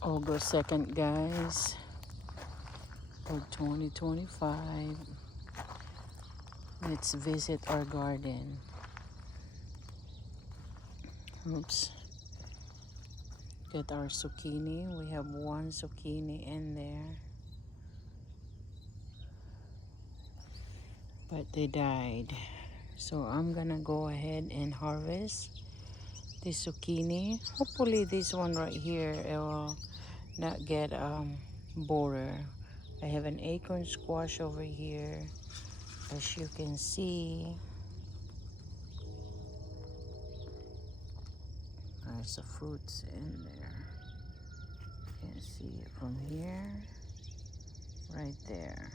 August 2nd, guys, for 2025. Let's visit our garden. Oops. Get our zucchini. We have one zucchini in there, but they died. So I'm gonna go ahead and harvest this zucchini. Hopefully this one right here, it will not get borer. I have an acorn squash over here, as you can see. There's the fruits in there. You can see it from here, right there.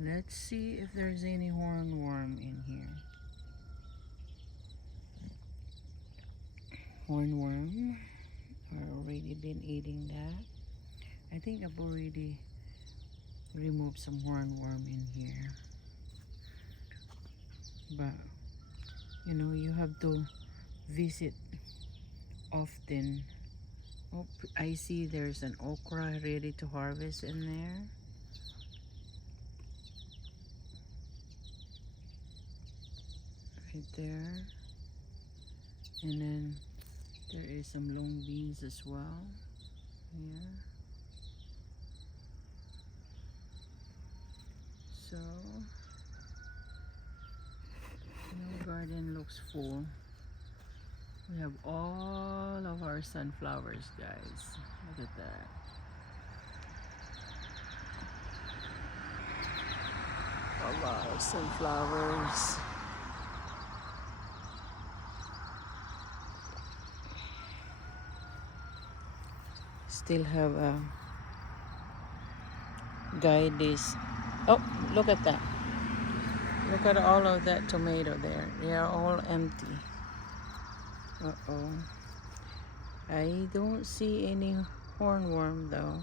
Let's see if there's any hornworm in here. Hornworm. I've already been eating that. I think I've already removed some hornworm in here. But, you know, you have to visit often. Oh, I see there's an okra ready to harvest in there. Right there. And then there is some long beans as well. Here. So, our garden looks full. We have all of our sunflowers, guys. Look at that. A lot of sunflowers. Still have a guide this. Oh, look at that. Look at all of that tomato there. They are all empty. Uh-oh. I don't see any hornworm though.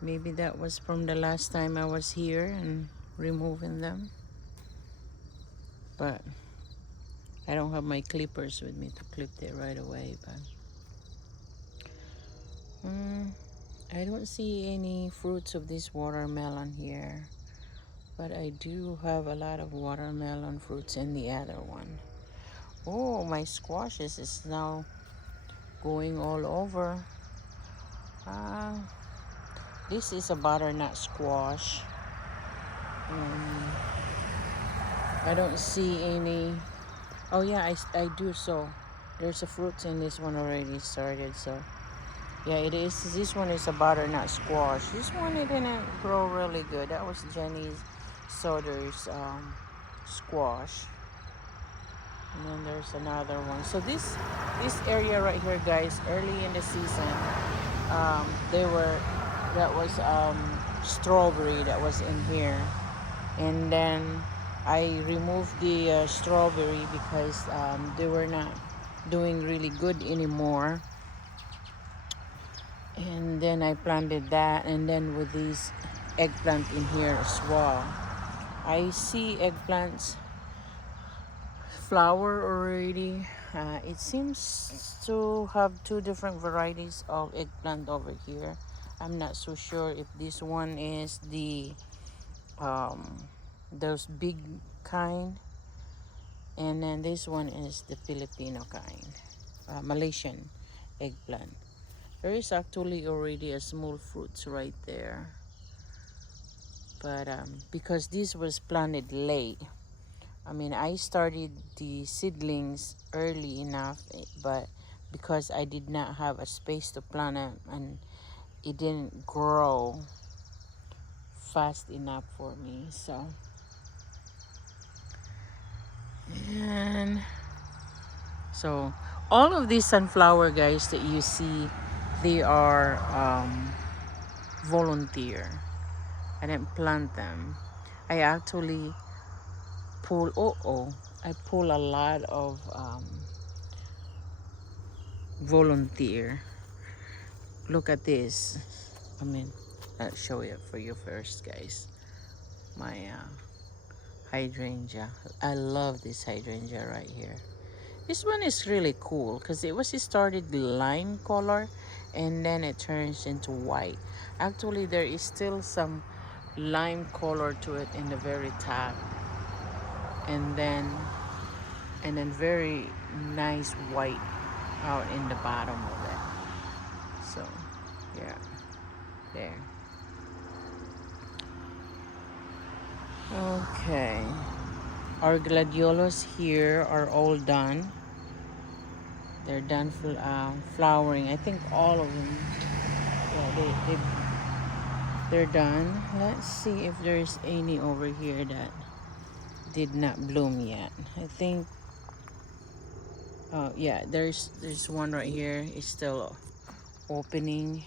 Maybe that was from the last time I was here and removing them. But I don't have my clippers with me to clip it right away. But I don't see any fruits of this watermelon here. But I do have a lot of watermelon fruits in the other one. Oh, my squashes is now going all over. This is a butternut squash. I don't see any. Oh yeah, I do. So there's a fruit in this one already started. So yeah, it is. This one is a butternut squash. This one it didn't grow really good. That was Jenny's Soder's squash. And then there's another one. So this area right here, guys, early in the season, that was strawberry that was in here, and then I removed the strawberry because they were not doing really good anymore. And then I planted that, and then with these eggplant in here as well. I see eggplants flower already. It seems to have two different varieties of eggplant over here. I'm not so sure if this one is the those big kind, and then this one is the Filipino kind, Malaysian eggplant. There is actually already a small fruits right there, but because this was planted late, I mean, I started the seedlings early enough, but because I did not have a space to plant it, and it didn't grow fast enough for me. So, and so all of these sunflower, guys, that you see, they are volunteer. I didn't plant them. I actually I pull a lot of volunteer. Look at this. I mean, I'll show it for you first, guys. My hydrangea. I love this hydrangea right here. This one is really cool because it started lime color and then it turns into white. Actually, there is still some lime color to it in the very top, and then very nice white out in the bottom of it. So yeah, there. Okay, our gladiolos here are all done. They're done flowering. I think all of them. Yeah, they're done. Let's see if there's any over here that did not bloom yet. I think. Oh yeah, there's one right here. It's still opening.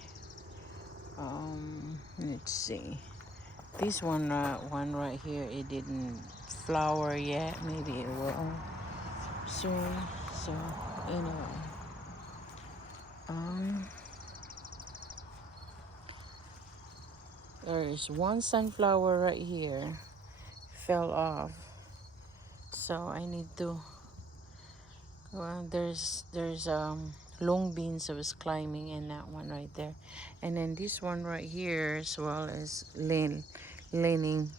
Let's see. This one right here, it didn't flower yet. Maybe it will soon. So anyway, um, there is one sunflower right here, fell off. So I need to. Well, there's long beans I was climbing, and that one right there, and then this one right here as well is leaning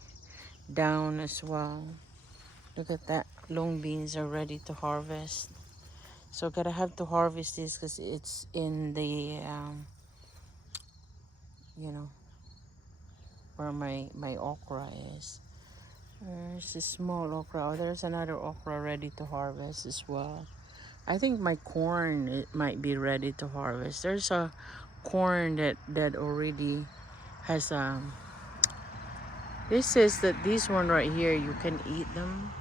down as well. Look at that, long beans are ready to harvest. So gotta have to harvest this because it's in the you know, where my okra is. There's a small okra. Oh, there's another okra ready to harvest as well. I think my corn, it might be ready to harvest. There's a corn that already has this says that this one right here, you can eat them.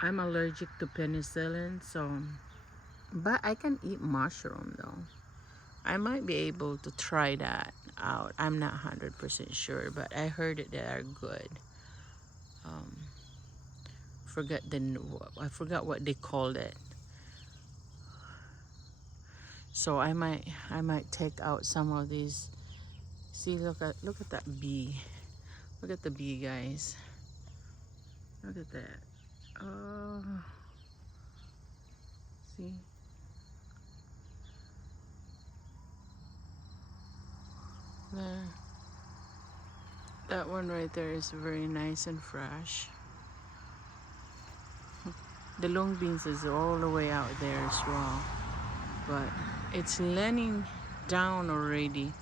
I'm allergic to penicillin, so but I can eat mushroom though. I might be able to try that out. I'm not 100% sure, but I heard that they are good. Um, I forgot what they called it. So I might take out some of these. See, look at that bee. Look at the bee, guys. Look at that. Oh, see. There. That one right there is very nice and fresh. The long beans is all the way out there as well, but it's leaning down already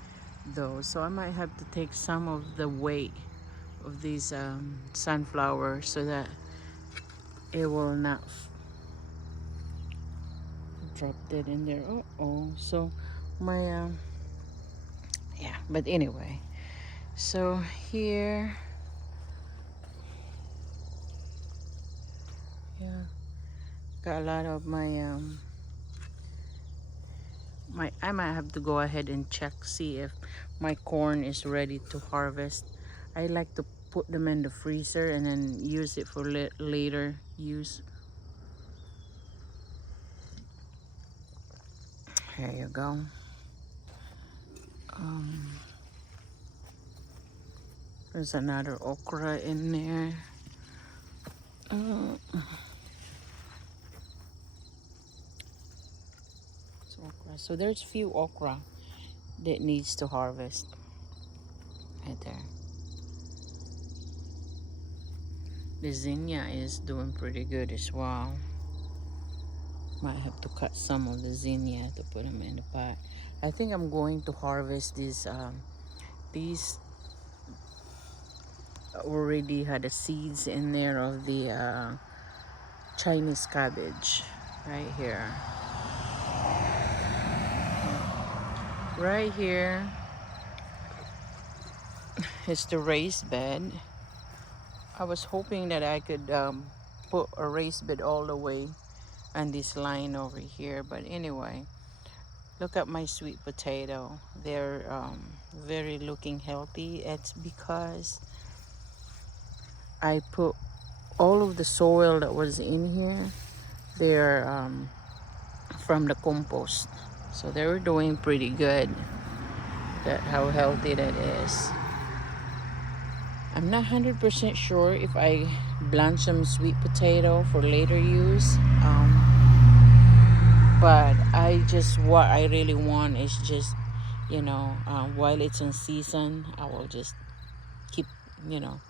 though, so I might have to take some of the weight of these sunflowers so that it will not drop dead in there. Oh, so my yeah, but anyway, so here, yeah, got a lot of my I might have to go ahead and check, see if my corn is ready to harvest. I like to put them in the freezer and then use it for later use. Here you go. There's another okra in there. It's okra. So there's few okra that needs to harvest right there. The zinnia is doing pretty good as well. Might have to cut some of the zinnia to put them in the pot. I think I'm going to harvest these already had the seeds in there of the Chinese cabbage right here. Right here is the raised bed. I was hoping that I could put a raised bed all the way on this line over here, but anyway, look at my sweet potato. They're very looking healthy. It's because I put all of the soil that was in here. They're from the compost, so they're doing pretty good. That how healthy that is. I'm not 100% sure if I blanch some sweet potato for later use. But what I really want is just, while it's in season, I will just keep, you know,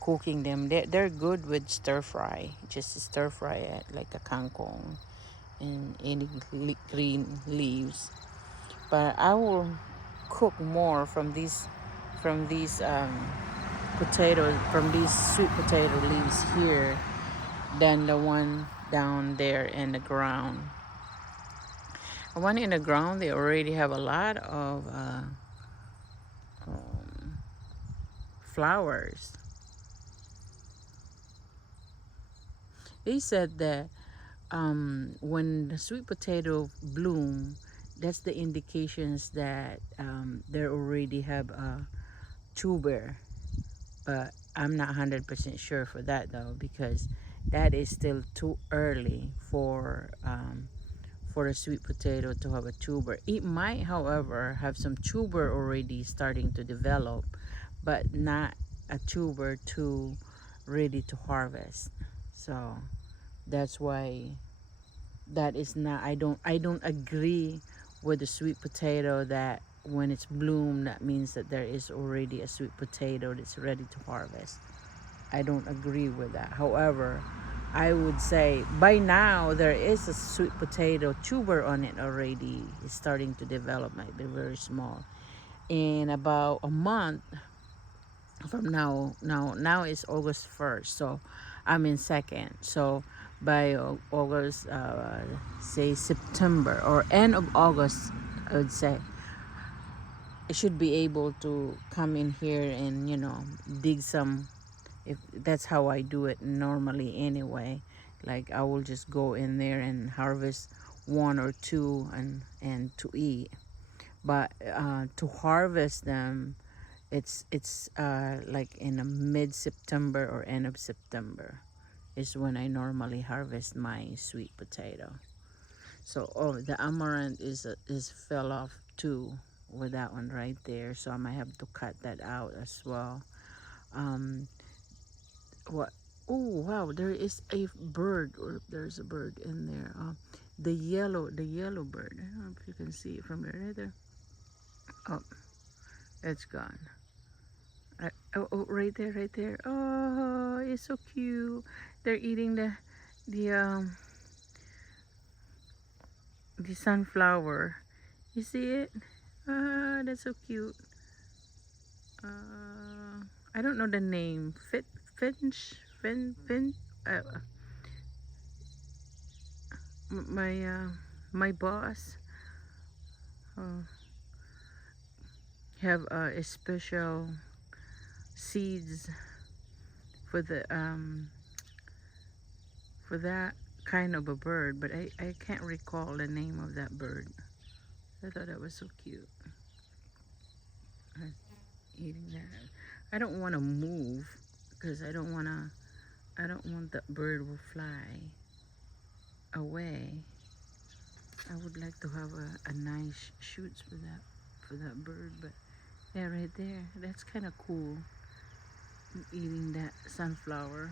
cooking them. They're good with stir fry. Just stir fry it like a kangkong and any green leaves. But I will cook more from these potatoes, from these sweet potato leaves here than the one down there in the ground. The one in the ground, they already have a lot of um, flowers. They said that when the sweet potato bloom, that's the indications that they already have a tuber. But I'm not 100% sure for that though, because that is still too early for a sweet potato to have a tuber. It might, however, have some tuber already starting to develop, but not a tuber too ready to harvest. So that's why that is not, I don't agree with the sweet potato that when it's bloom that means that there is already a sweet potato that's ready to harvest. I don't agree with that. However, I would say by now there is a sweet potato tuber on it already. It's starting to develop, might be very small. In about a month from now it's August 1st, so I'm in second. So by August, say September or end of August, I would say I should be able to come in here and dig some. If that's how I do it normally anyway, like I will just go in there and harvest one or two and to eat. But to harvest them, it's like in a mid September or end of September is when I normally harvest my sweet potato. So the amaranth is fell off too with that one right there, so I might have to cut that out as well. um what Oh wow, there is a bird, or there's a bird in there. The yellow bird, I don't know if you can see it from right there. Oh, it's gone. Oh, right there, right there. Oh, it's so cute. They're eating the um the sunflower. You see it? Ah, that's so cute. I don't know the name. Finch, fin. Uh, my my boss uh, have a special seeds for the for that kind of a bird, but I can't recall the name of that bird. I thought that was so cute. Eating that. I don't want to move because I don't want that bird will fly away. I would like to have a nice shoots for that bird, but yeah, right there. That's kind of cool. Eating that sunflower.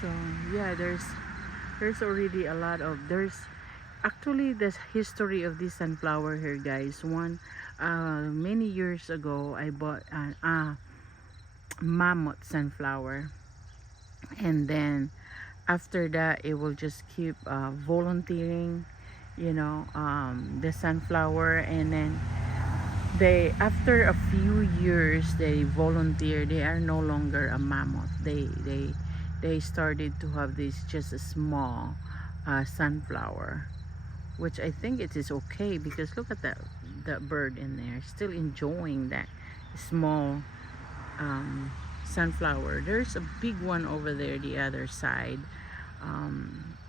So yeah, there's already a lot of there's actually the history of this sunflower here, guys. Many years ago, I bought an mammoth sunflower, and then after that it will just keep volunteering, the sunflower. And then they, after a few years, they volunteer, they are no longer a mammoth. They started to have this just a small sunflower, which I think it is okay, because look at that bird in there still enjoying that small um, sunflower. There's a big one over there the other side.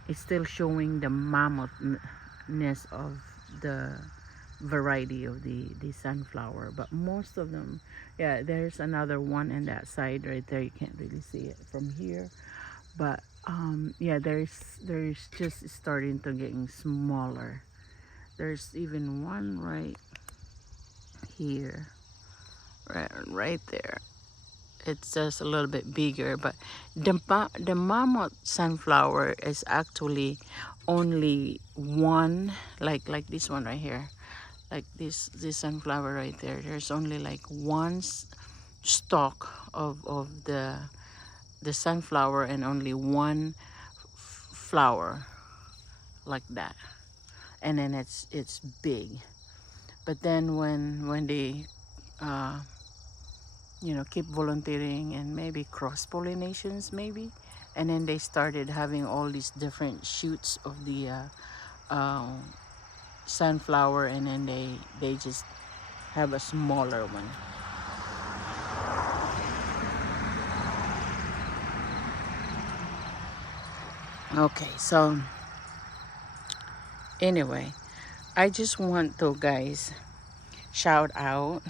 It's still showing the mammothness of the variety of the sunflower, but most of them, yeah, there's another one in that side right there. You can't really see it from here, but yeah, there's just starting to getting smaller. There's even one right here, right there. It's just a little bit bigger, but the mammoth sunflower is actually only one, like this one right here, like this sunflower right there. There's only like one stalk of the sunflower and only one flower like that, and then it's big. But then when they uh, keep volunteering and maybe cross pollinations maybe, and then they started having all these different shoots of the uh, sunflower, and then they just have a smaller one. Okay, so anyway, I just want to, guys, shout out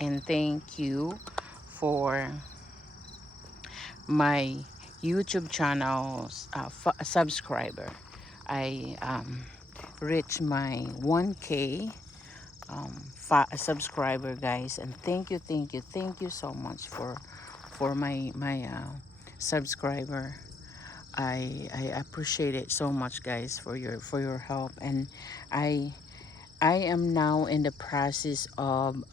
and thank you for my YouTube channel's subscriber. I reached my 1K subscriber, guys, and thank you so much for my subscriber. I appreciate it so much, guys, for your help, and I I am now in the process of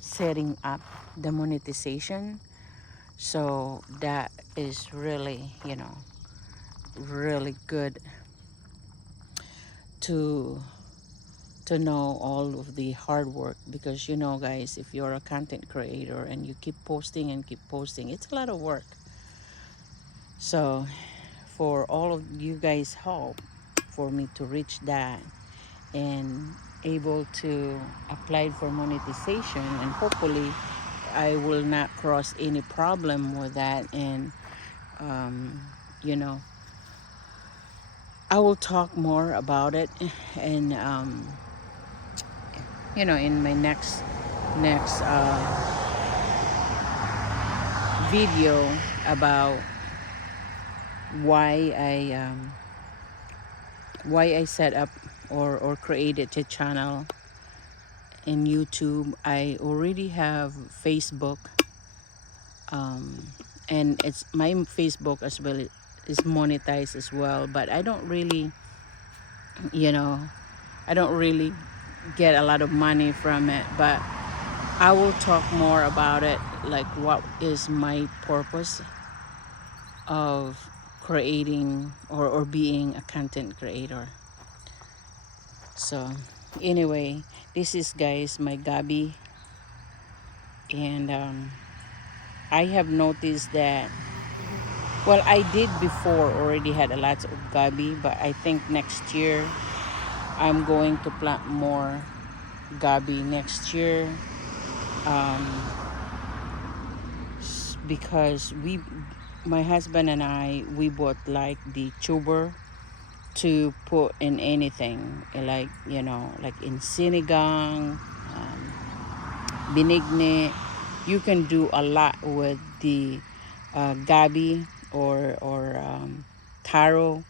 setting up the monetization. So that is really, really good to know all of the hard work, because guys, if you're a content creator and you keep posting and keep posting, it's a lot of work. So for all of you guys help for me to reach that and able to apply for monetization, and hopefully I will not cross any problem with that, and um, you know I will talk more about it, and in my next video about why I set up or created a channel in YouTube. I already have Facebook, um, and it's my Facebook as well is monetized as well, but you know I don't really get a lot of money from it. But I will talk more about it, like what is my purpose of creating or being a content creator. So anyway, this is, guys, my gabi, and I have noticed that, well, I did before already had a lot of gabi, but I think next year I'm going to plant more gabi next year, um, because my husband and we bought like the tuber to put in anything, like like in sinigang, benigne. You can do a lot with the gabi or taro,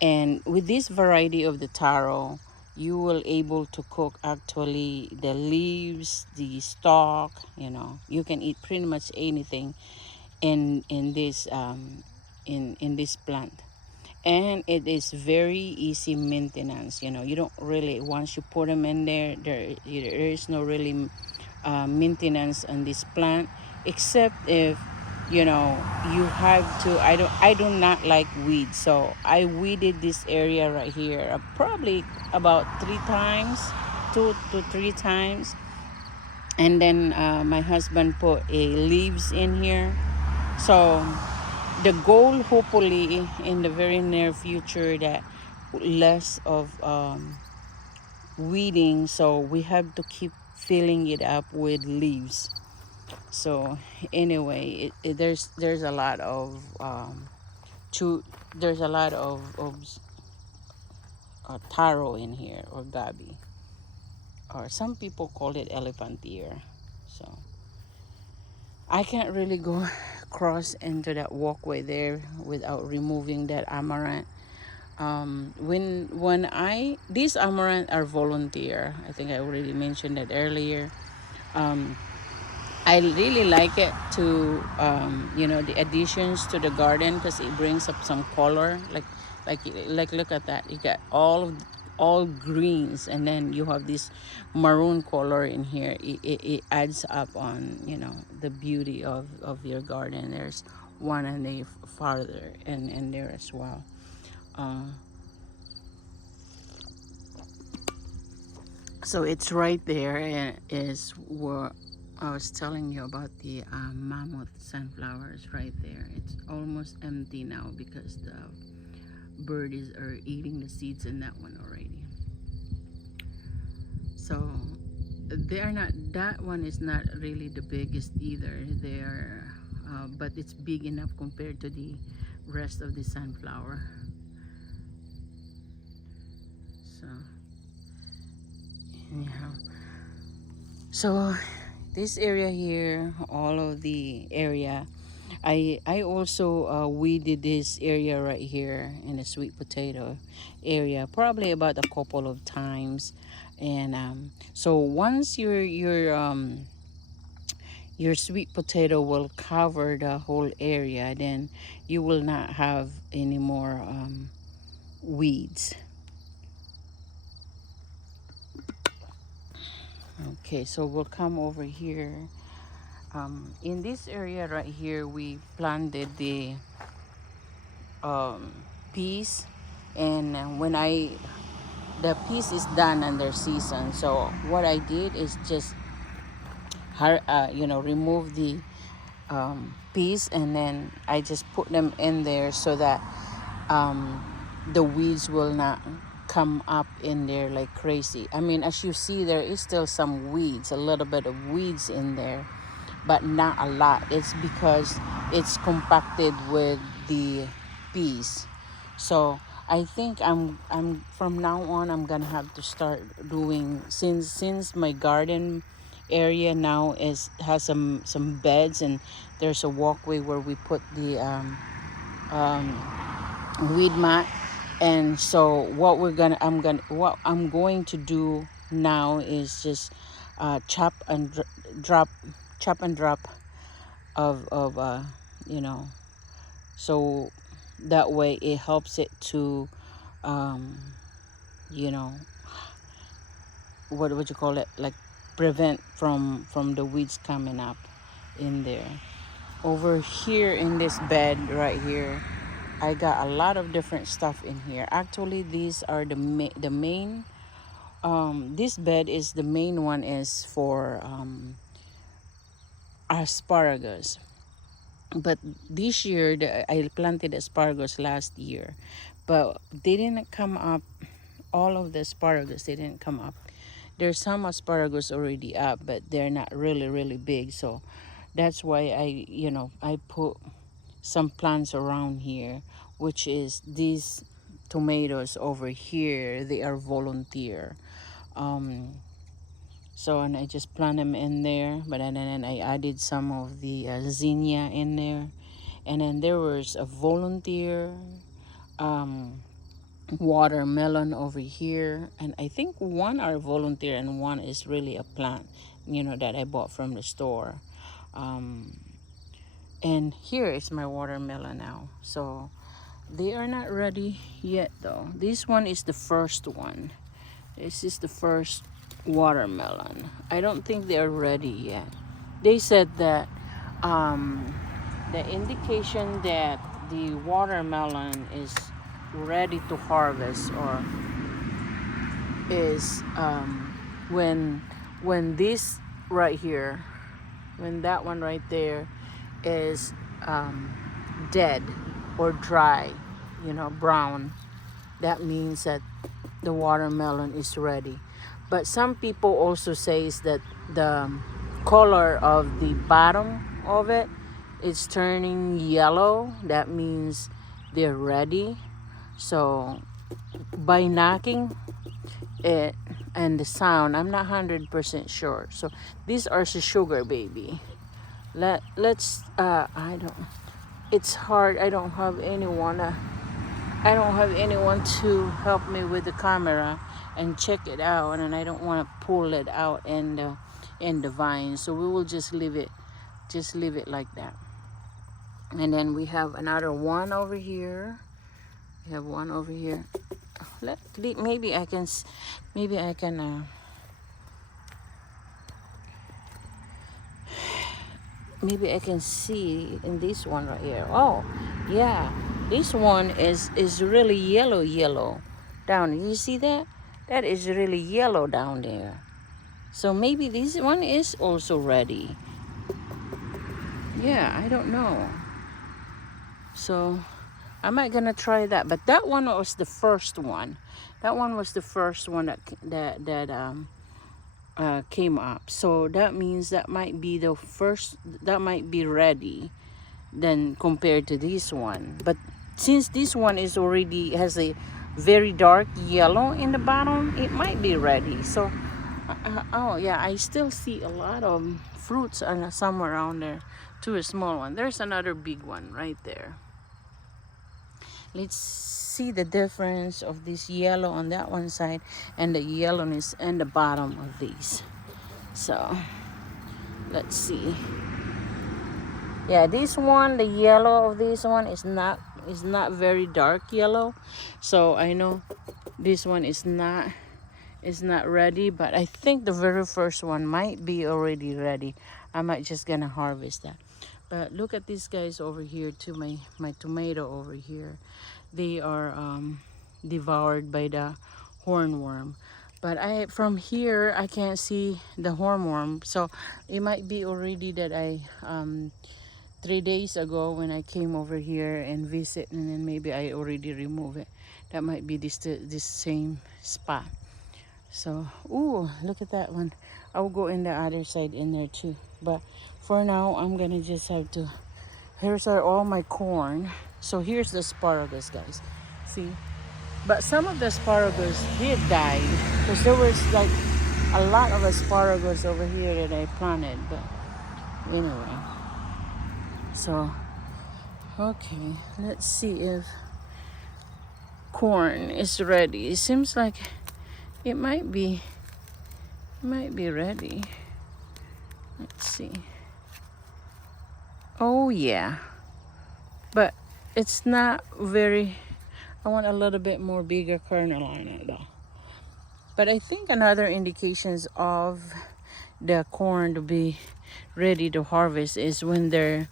and with this variety of the taro, you will able to cook actually the leaves, the stalk. You can eat pretty much anything in this in this plant, and it is very easy maintenance. You don't really, once you put them in there is no really maintenance on this plant, except if you have to. I do not like weeds, so I weeded this area right here probably about 3 times, 2 to 3 times, and then my husband put a leaves in here. So the goal, hopefully in the very near future, that less of weeding, so we have to keep filling it up with leaves. So anyway, there's a lot of there's a lot of taro in here, or gabi, or some people call it elephant ear. So I can't really go cross into that walkway there without removing that amaranth. When I these amaranth are volunteer. I think I already mentioned that earlier. um, I really like it to the additions to the garden, because it brings up some color. Like look at that. You got all greens, and then you have this maroon color in here. It adds up on the beauty of your garden. There's one and the farther and there as well. Uh, so it's right there, and is where I was telling you about the mammoth sunflowers right there. It's almost empty now because the birds are eating the seeds in that one already. So they are not, that one is not really the biggest either. They are, but it's big enough compared to the rest of the sunflower. So anyhow, so this area here, all of the area, I also weeded this area right here in the sweet potato area probably about a couple of times. And so once your sweet potato will cover the whole area, then you will not have any more weeds. Okay, so we'll come over here. In this area right here, we planted the um, peas, and when the peas is done under season, so what I did is just remove the peas, and then I just put them in there so that um, the weeds will not come up in there like crazy. I mean, as you see, there is still some weeds, a little bit of weeds in there, but not a lot. It's because it's compacted with the peas. So I think I'm from now on I'm gonna have to start doing, since my garden area now is has some beds, and there's a walkway where we put the um, weed mat. And so what I'm going to do now is just drop chop and drop of you know so that way it helps it to um you know what would you call it, like prevent from the weeds coming up in there. Over here in this bed right here, I got a lot of different stuff in here. Actually, these are the main this bed is the main one is for asparagus. But this year I planted asparagus last year, but they didn't come up. All of the asparagus, they didn't come up. There's some asparagus already up, but they're not really big. So that's why I put some plants around here, which is these tomatoes over here. They are volunteer. um so, and I just plant them in there, but then I added some of the zinnia in there. And then there was a volunteer um watermelon over here, and I think one are volunteer and one is really a plant, that I bought from the store. um and here is my watermelon now. So they are not ready yet though. This one is the first one. This is the first watermelon. I don't think they are ready yet. They said that um the indication that the watermelon is ready to harvest or is when this right here, when that one right there is dead or dry, brown, that means that the watermelon is ready. But some people also says that the color of the bottom of it is turning yellow. That means they're ready. So by knocking it and the sound, I'm not 100% sure. So these are the sugar baby. Let's I don't, it's hard, I don't have anyone I don't have anyone to help me with the camera and check it out, and I don't want to pull it out in the vine. So we will just leave it like that. And then we have another one over here. We have one over here. Maybe I can maybe I can see in this one right here. Oh, yeah. This one is really yellow down. You see that? That is really yellow down there. So maybe this one is also ready. Yeah, I don't know. So I might gonna try that. But that one was the first one. That one was the first one that came up. So that means that might be the first. That might be ready than compared to this one. But since this one is already has a very dark yellow in the bottom, it might be ready. So oh yeah, I still see a lot of fruits somewhere around there. To a small one. There's another big one right there. Let's see the difference of this yellow on that one side and the yellowness in the bottom of these. So let's see. Yeah, this one, the yellow of this one is not very dark yellow. So I know this one is not ready, but I think the very first one might be already ready. I might just gonna harvest that. But look at these guys over here too. My tomato over here, they are devoured by the hornworm. But from here I can't see the hornworm, so it might be already that I 3 days ago when I came over here and visit, and then maybe I already remove it. That might be this same spot. So, ooh, look at that one. I'll go in the other side in there too. But for now, I'm gonna just have to. Here's all my corn. So here's the asparagus, guys. See, but some of the asparagus did die because there was like a lot of asparagus over here that I planted. But anyway, so okay, let's see if corn is ready. It seems like it might be ready. Let's see. Oh yeah, but it's not very. I want a little bit more bigger kernel on it though. But I think another indications of the corn to be ready to harvest is when they're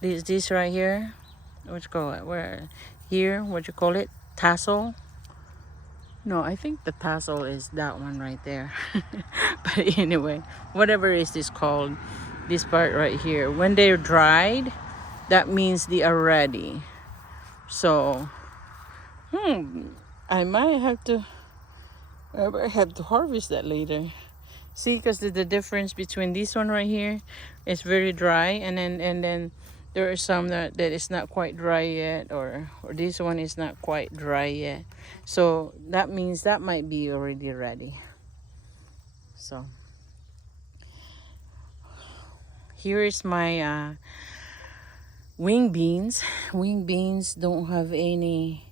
this right here. What you call it? Where here? What you call it? Tassel. No, I think the tassel is that one right there. But anyway, whatever is this called, this part right here, when they're dried, that means they are ready. So I might have to harvest that later. See, because the difference between this one right here is very dry, and then there are some that is not quite dry yet, or this one is not quite dry yet. So that means that might be already ready. So here is my wing beans. Wing beans don't have any.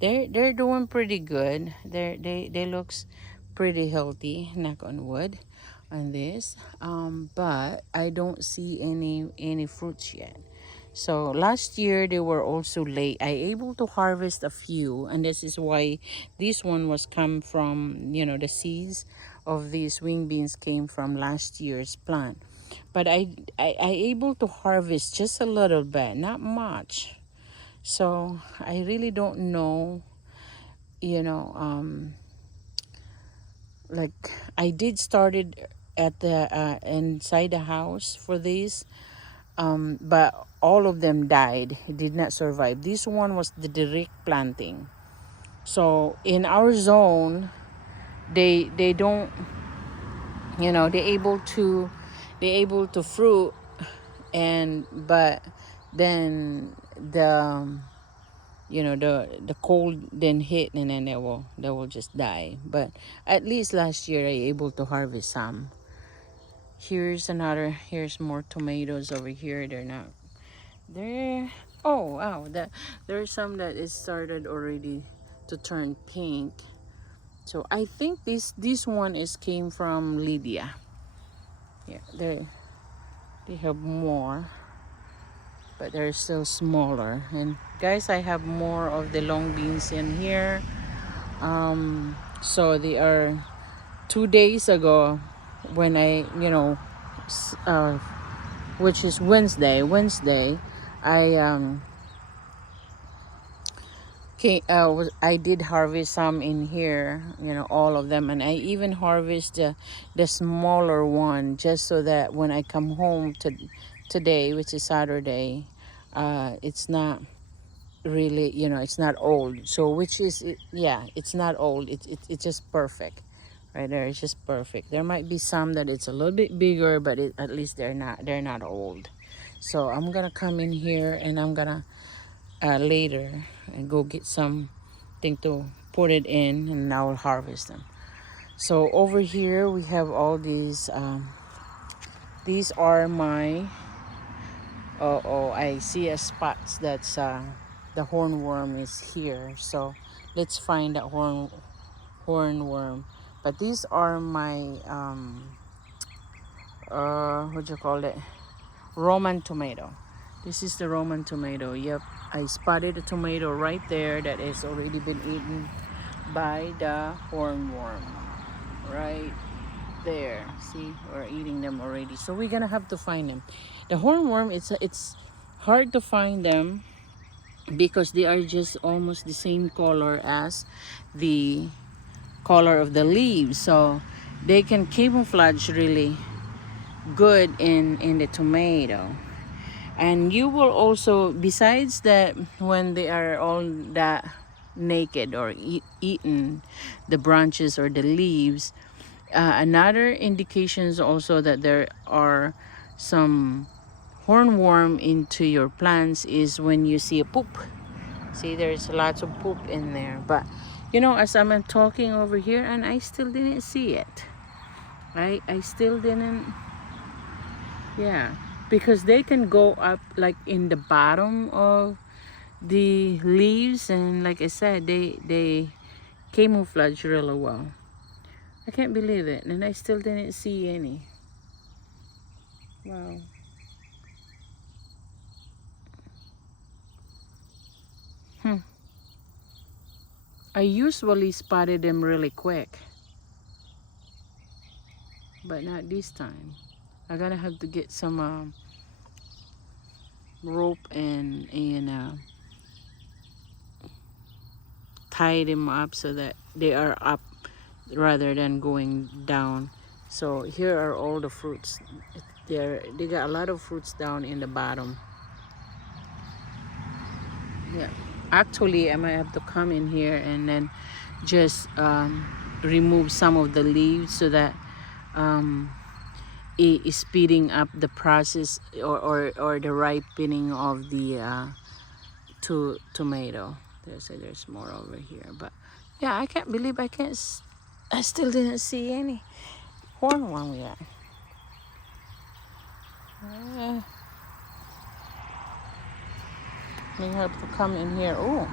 They're doing pretty good. They looks pretty healthy. Knock on wood, on this. But I don't see any fruits yet. So last year they were also late. I able to harvest a few, and this is why this one was come from, the seeds of these wing beans came from last year's plant. But I able to harvest just a little bit, not much. So I really don't know, like I did started at the inside the house for these, but all of them died. It did not survive. This one was the direct planting. So in our zone, they don't, they able to fruit, and but then the cold then hit, and then they will just die. But at least last year I able to harvest some. Here's more tomatoes over here. They're Oh wow, that there's some that is started already to turn pink. So I think this one is came from Lydia. Yeah, they have more, but they're still smaller. And guys, I have more of the long beans in here. So they are 2 days ago when which is Wednesday, I I did harvest some in here, all of them, and I even harvest the smaller one just so that when I come home today, which is Saturday, it's not really, it's not old. So which is yeah, it's not old. It's just perfect, right there. It's just perfect. There might be some that it's a little bit bigger, but at least they're not old. So I'm gonna come in here and I'm gonna later and go get something to put it in, and I will harvest them. So over here we have all these. These are my. Oh, I see a spots that's the hornworm is here. So let's find that hornworm. But these are my what do you call it? Roman tomato. This is the Roman tomato. Yep, I spotted a tomato right there that has already been eaten by the hornworm. Right there. See, we're eating them already. So we're gonna have to find them. The hornworm, it's hard to find them because they are just almost the same color as the color of the leaves. So they can camouflage really good in the tomato. And you will also, besides that, when they are all that naked or eaten the branches or the leaves, another indications also that there are some hornworm into your plants is when you see a poop. See, there's lots of poop in there. But as I'm talking over here, and I still didn't see it. I still didn't. Yeah, because they can go up like in the bottom of the leaves, and like I said, they camouflage really well. I can't believe it, and I still didn't see any. Wow. Hmm. I usually spotted them really quick, but not this time. I'm gonna have to get some rope and tie them up so that they are up rather than going down. So here are all the fruits. They got a lot of fruits down in the bottom. Yeah, actually I might have to come in here and then just remove some of the leaves so that it is speeding up the process or the ripening of the tomato. There's more over here, but yeah, I can't believe I still didn't see any hornworm yet. uh, we have to come in here. Oh,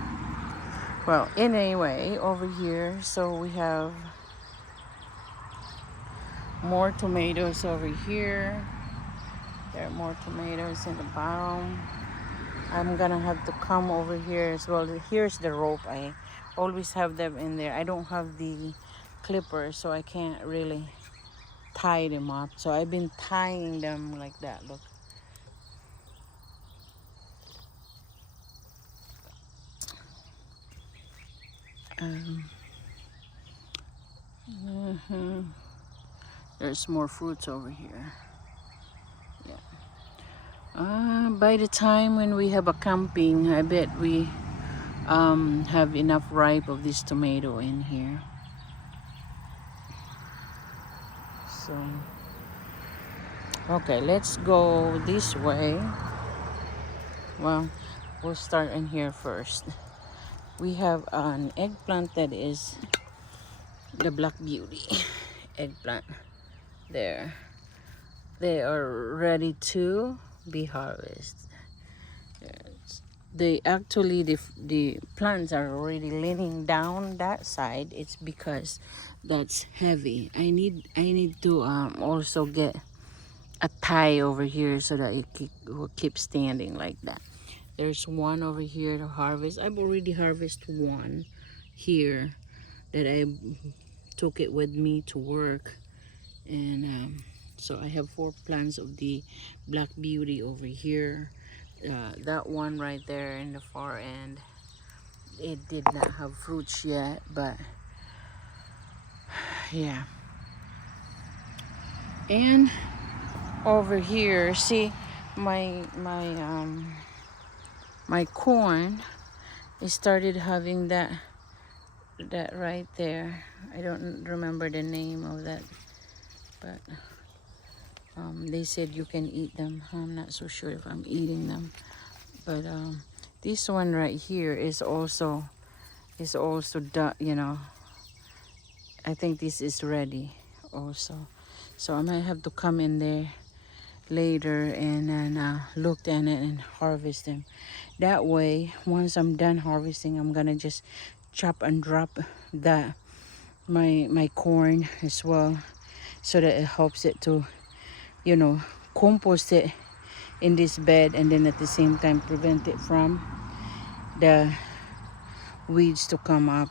well, anyway, over here, so we have more tomatoes over here. There are more tomatoes in the bottom. I'm gonna have to come over here as well. Here's the rope. I always have them in there. I don't have the clipper, so I can't really tie them up. So I've been tying them like that. Look. Um, There's more fruits over here. Yeah. By the time when we have a camping, I bet we have enough ripe of this tomato in here. So, okay, let's go this way. Well, we'll start in here first. We have an eggplant that is the Black Beauty eggplant. There. They are ready to be harvested. the plants are already leaning down that side. It's because that's heavy. I need to also get a tie over here so that it will keep standing like that. There's one over here to harvest. I've already harvested one here that I took it with me to work, and so I have 4 plants of the black beauty over here. That one right there in the far end, it did not have fruits yet, but yeah. And over here, see, my corn, it started having that right there. I don't remember the name of that, but they said you can eat them. I'm not so sure if I'm eating them, but this one right here is also done, you know. I think this is ready also, so I might have to come in there later and then look at it and harvest them. That way, once I'm done harvesting, I'm gonna just chop and drop that my corn as well, so that it helps it to, you know, compost it in this bed, and then at the same time prevent it from the weeds to come up.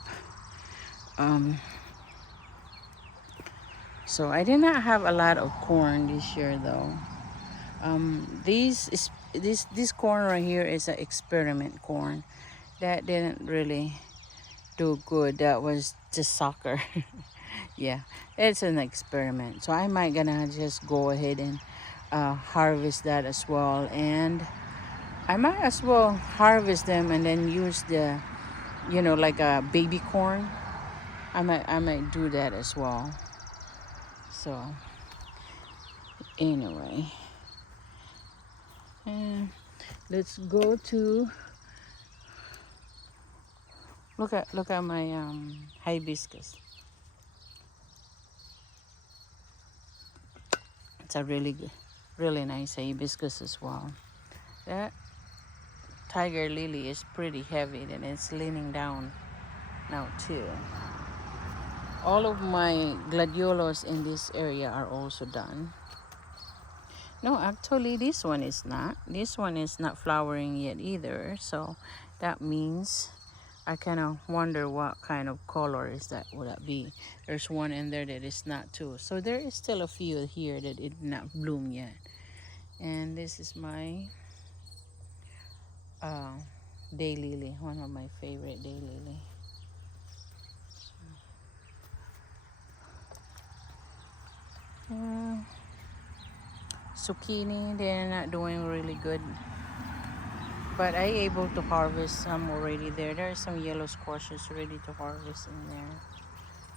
So I did not have a lot of corn this year though. This corn right here is an experiment corn that didn't really do good. That was just sucker. Yeah, it's an experiment, so I might gonna just go ahead and harvest that as well, and I might as well harvest them and then use the, you know, like a baby corn. I might do that as well. So anyway, let's go to look at my hibiscus. It's a really nice hibiscus as well. That tiger lily is pretty heavy, and it's leaning down now too. All of my gladiolos in this area are also done. No, actually this one is not. This one is not flowering yet either. So that means I kind of wonder what kind of color is that, would that be. There's one in there that is not too. So there is still a few here that it did not bloom yet. And this is my daylily, one of my favorite daylily. Zucchini, they're not doing really good, but I able to harvest some already there. There are some yellow squashes ready to harvest in there.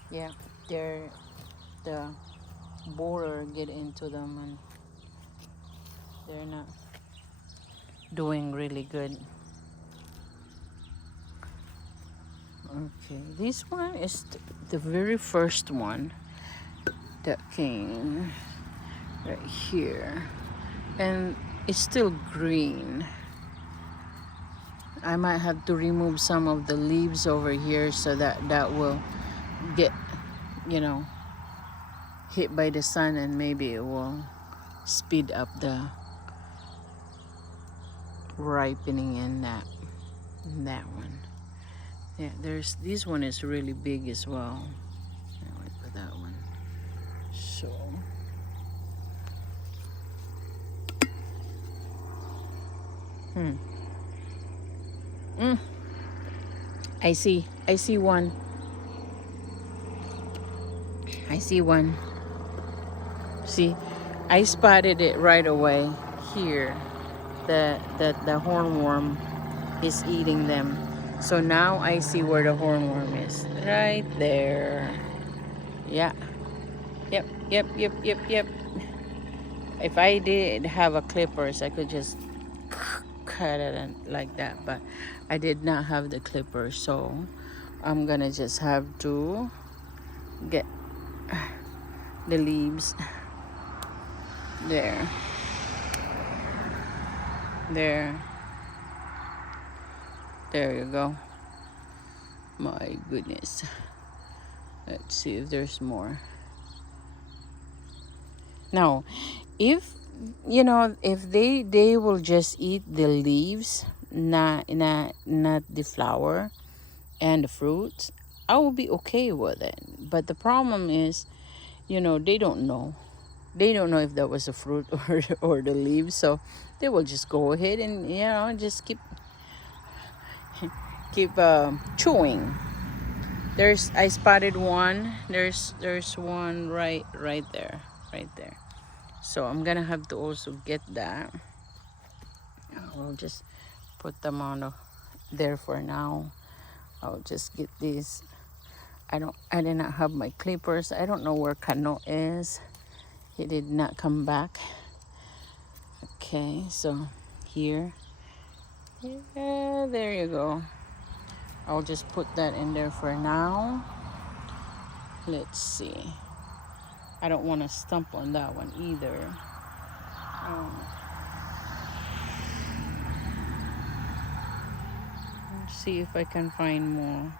Yeah, they're the borer get into them and they're not doing really good. Okay, this one is the very first one that came right here, and it's still green. I might have to remove some of the leaves over here so that will get, you know, hit by the sun, and maybe it will speed up the ripening in that one. Yeah, there's this one is really big as well. I'll wait for that one. So I see one. I see one. See, I spotted it right away here. The hornworm is eating them. So now I see where the hornworm is. Right there. Yeah. Yep. If I did have a clippers, I could just cut it like that, but I did not have the clippers, so I'm gonna just have to get the leaves there. There you go. My goodness. Let's see if there's more. Now, if if they will just eat the leaves, not the flower and the fruits, I will be okay with it. But the problem is, they don't know. They don't know if that was a fruit or the leaves, so they will just go ahead and just keep chewing. I spotted one. There's one right there, right there. So I'm gonna have to also get that. I'll just put them on there for now. I'll just get these. I did not have my clippers. I don't know where Kano is. He did not come back. Okay, so here. Yeah, there you go. I'll just put that in there for now. Let's see. I don't want to stump on that one either. Let's see if I can find more.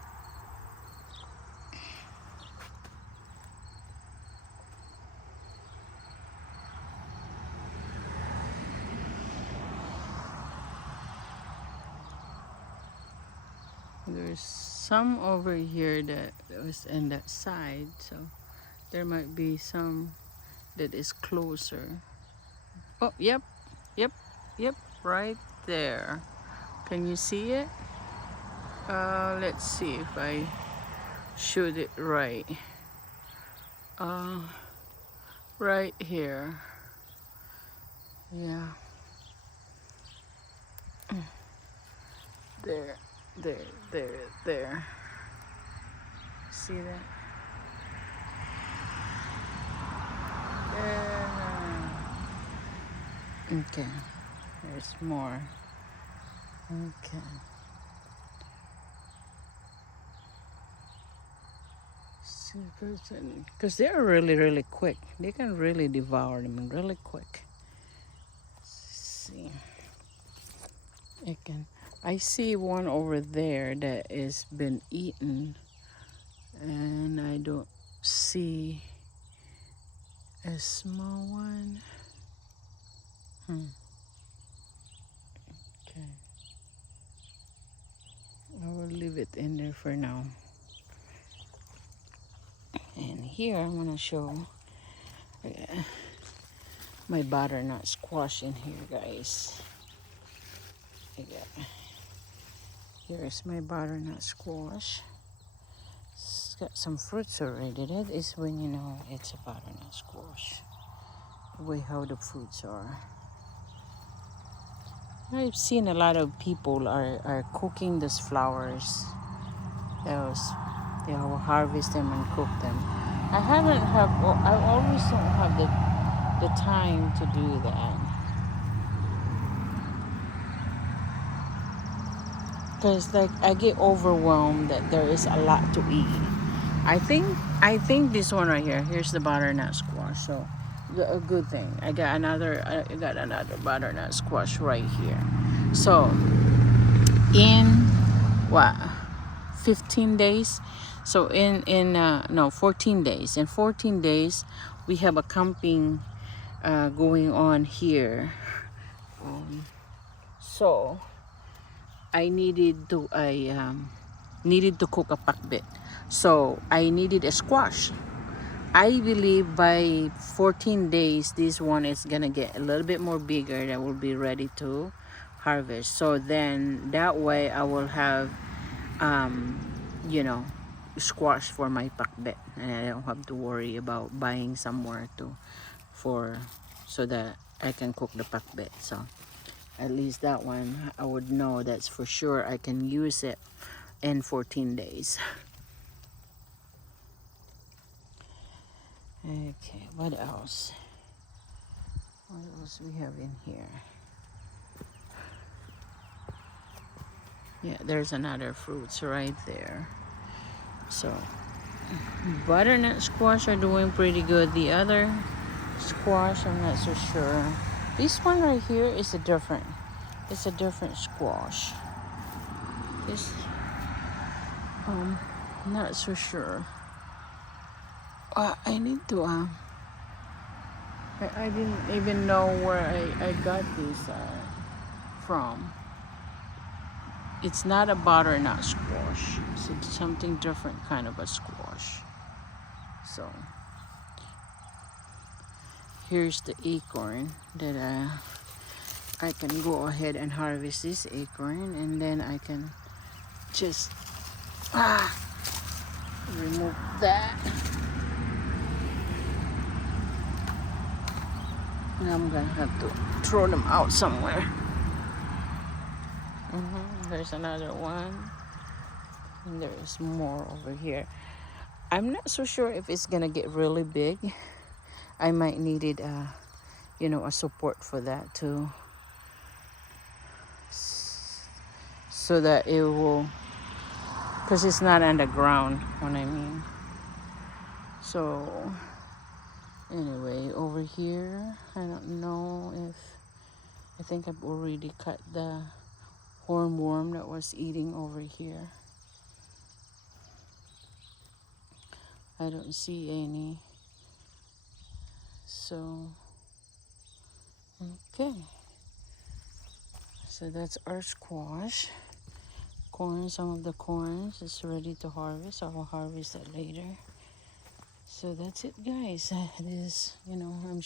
There's some over here that was in that side, so there might be some that is closer. Oh, yep, yep, right there. Can you see it? Let's see if I shoot it right. Right here. Yeah. There. See that? There. Okay. There's more. Okay. Because they're really quick. They can really devour them really quick. Let's see. I see one over there that has been eaten, and I don't see a small one. Okay. I will leave it in there for now. And here I'm gonna show my butternut squash in here, guys. Here's my butternut squash. It's got some fruits already. That is when you know it's a butternut squash. The way how the fruits are. I've seen a lot of people are cooking these flowers. They will harvest them and cook them. I always don't have the time to do that. Because I get overwhelmed that there is a lot to eat. I think this one right here. Here's the butternut squash. So a good thing. I got another butternut squash right here. So in what 15 days? So in 14 days. In 14 days, we have a camping going on here. So I needed to cook a pakbet. So I needed a squash. I believe by 14 days this one is gonna get a little bit more bigger, that will be ready to harvest. So then that way I will have squash for my pakbet, and I don't have to worry about buying somewhere so that I can cook the pakbet. So at least that one I would know that's for sure I can use it in 14 days. Okay, what else? What else we have in here? Yeah, there's another fruits right there. So butternut squash are doing pretty good. The other squash, I'm not so sure. This one right here is it's a different squash. This not so sure. I need to I didn't even know where I got this from. It's not a butternut squash. It's something different kind of a squash. So here's the acorn that I can go ahead and harvest this acorn, and then I can just remove that. Now I'm gonna have to throw them out somewhere. There's another one, and there's more over here. I'm not so sure if it's gonna get really big. I might need it, a support for that too, so that it will, because it's not on the ground. What I mean. So anyway, over here, I don't know if I think I've already cut the hornworm that was eating over here. I don't see any. So okay, so that's our squash. Corn, some of the corns is ready to harvest. I will harvest that later. So that's it, guys. This, I'm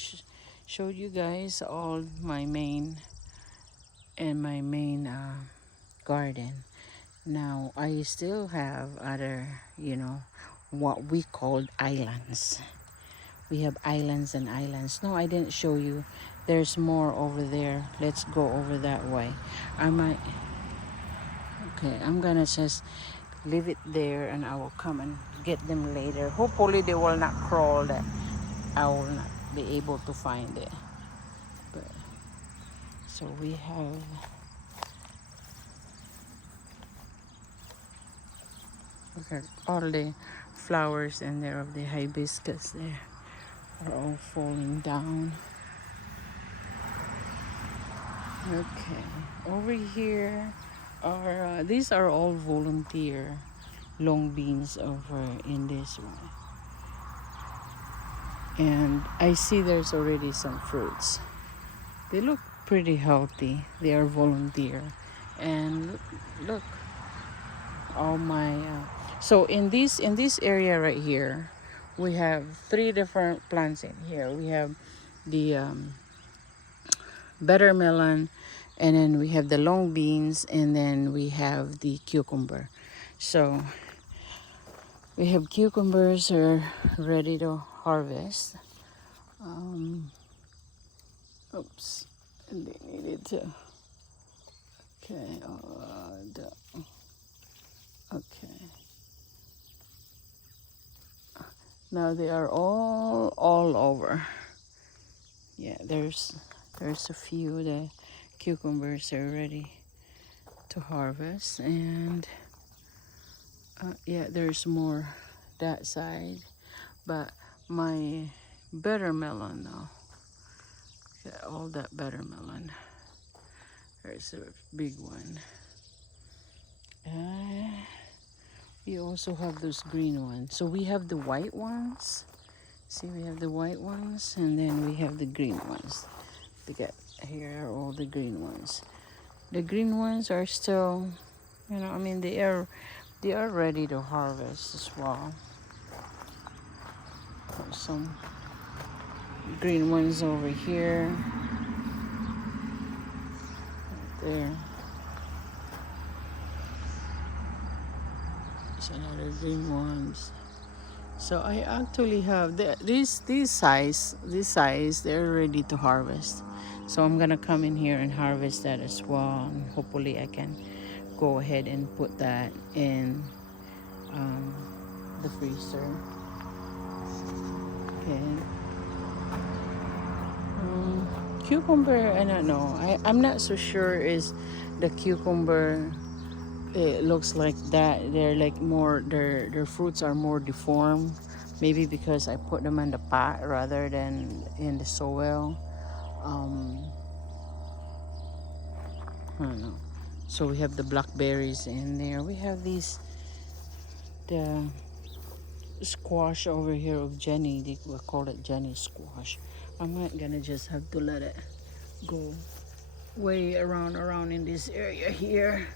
showed you guys all my main garden. Now I still have other, what we called islands. We have islands and islands. No, I didn't show you. There's more over there. Let's go over that way. Okay, I'm gonna just leave it there, and I will come and get them later. Hopefully they will not crawl, that I will not be able to find it. But so we have all the flowers in there of the hibiscus there are all falling down. Okay, over here are these are all volunteer long beans over in this one, and I see there's already some fruits. They look pretty healthy. They are volunteer, and look all my so in this area right here, we have 3 different plants in here. We have the butter melon, and then we have the long beans, and then we have the cucumber. So we have cucumbers are ready to harvest. Oops, and they needed to. Okay, okay. Now they are all over. Yeah, there's a few. The cucumbers are ready to harvest, and yeah, there's more that side. But my butter melon now, got all that butter melon. There's a big one. We also have those green ones. So we have the white ones. See, we have the white ones, and then we have the green ones. Here are all the green ones. The green ones are still, they are ready to harvest as well. There's some green ones over here. Right there. There's another green ones. So I actually have this size, they're ready to harvest. So I'm gonna come in here and harvest that as well, and hopefully I can go ahead and put that in the freezer. Okay. Cucumber, I don't know. I'm not so sure is the cucumber. It looks like that they're like more, their fruits are more deformed, maybe because I put them in the pot rather than in the soil. I don't know, So we have the blackberries in there. We have the squash over here of Jenny. We call it Jenny squash. I'm not gonna just have to let it go way around in this area here.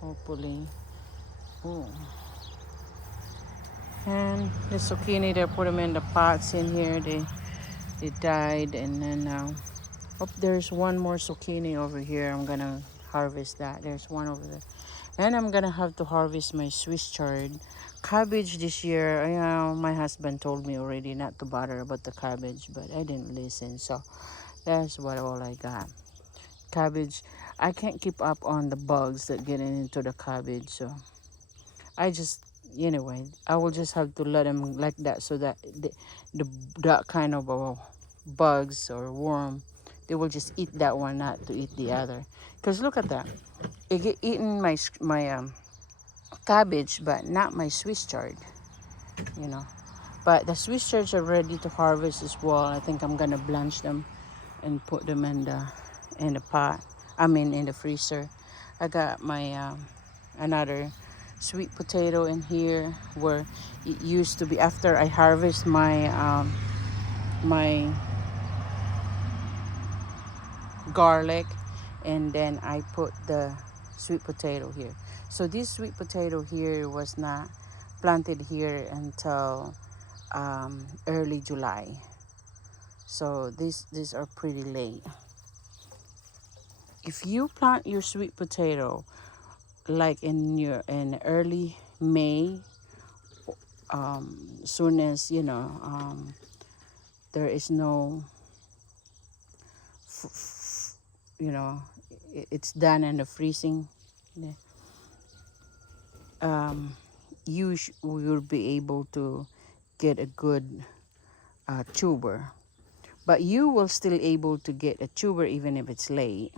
Hopefully. Oh. And the zucchini, they put them in the pots in here. They died, and then oh, there's one more zucchini over here. I'm gonna harvest that. There's one over there. And I'm gonna have to harvest my Swiss chard. Cabbage this year, my husband told me already not to bother about the cabbage, but I didn't listen. So that's what all I got. Cabbage, I can't keep up on the bugs that get into the cabbage. So I just, anyway, I will just have to let them like that so that the that kind of bugs or worm, they will just eat that one, not to eat the other. Because look at that. It get eaten my cabbage, but not my Swiss chard, you know. But the Swiss chards are ready to harvest as well. I think I'm gonna blanch them and put them in the pot. I mean in the freezer. I got my another sweet potato in here where it used to be after I harvest my garlic, and then I put the sweet potato here. So this sweet potato here was not planted here until early July. So these are pretty late. If you plant your sweet potato like in early May, soon as there is no you know it's done in the freezing, you will be able to get a good tuber, but you will still able to get a tuber even if it's late,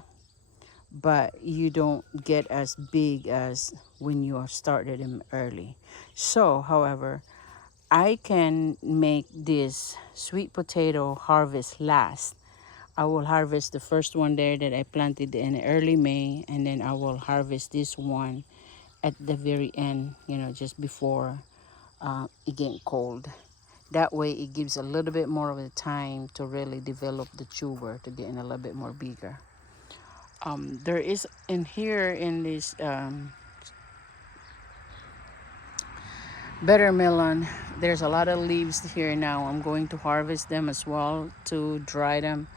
but you don't get as big as when you started them early. So however, I can make this sweet potato harvest last. I will harvest the first one there that I planted in early May, and then I will harvest this one at the very end, just before it getting cold. That way it gives a little bit more of the time to really develop the tuber to get in a little bit more bigger. There is in here in this better melon, there's a lot of leaves here now. I'm going to harvest them as well to dry them.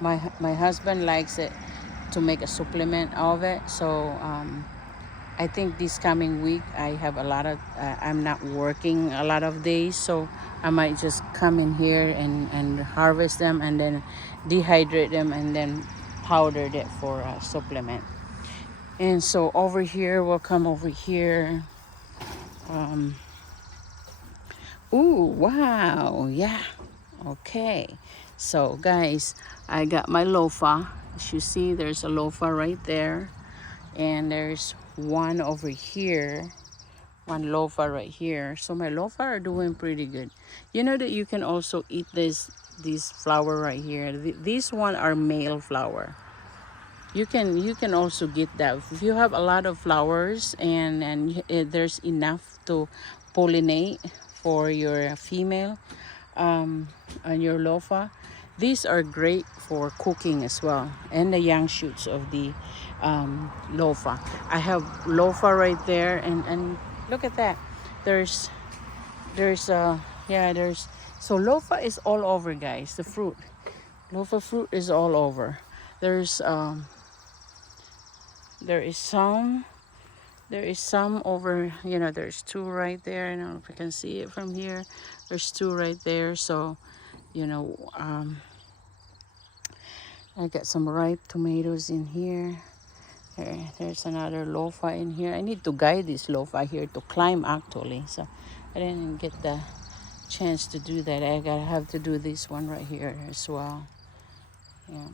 My husband likes it to make a supplement of it, so I think this coming week I have a lot of I'm not working a lot of days, so I might just come in here and harvest them and then dehydrate them and then powder it for a supplement. And so over here, we'll come over here. Ooh, wow, yeah. Okay, so guys, I got my lofa. As you see, there's a lofa right there, and there's one over here, one lofa right here. So my lofa are doing pretty good. You know that you can also eat this flower right here. These one are male flower. You can also get that if you have a lot of flowers and there's enough to pollinate for your female on your lofa. These are great for cooking as well, and the young shoots of the lofa. I have lofa right there, and look at that. There's yeah, there's so lofa is all over, guys. The fruit, lofa fruit is all over. There is some over, there's two right there. I don't know if you can see it from here. There's two right there. So, I got some ripe tomatoes in here. There's another lofa in here. I need to guide this lofa here to climb actually. So I didn't get the chance to do that. I have to do this one right here as well. Yeah.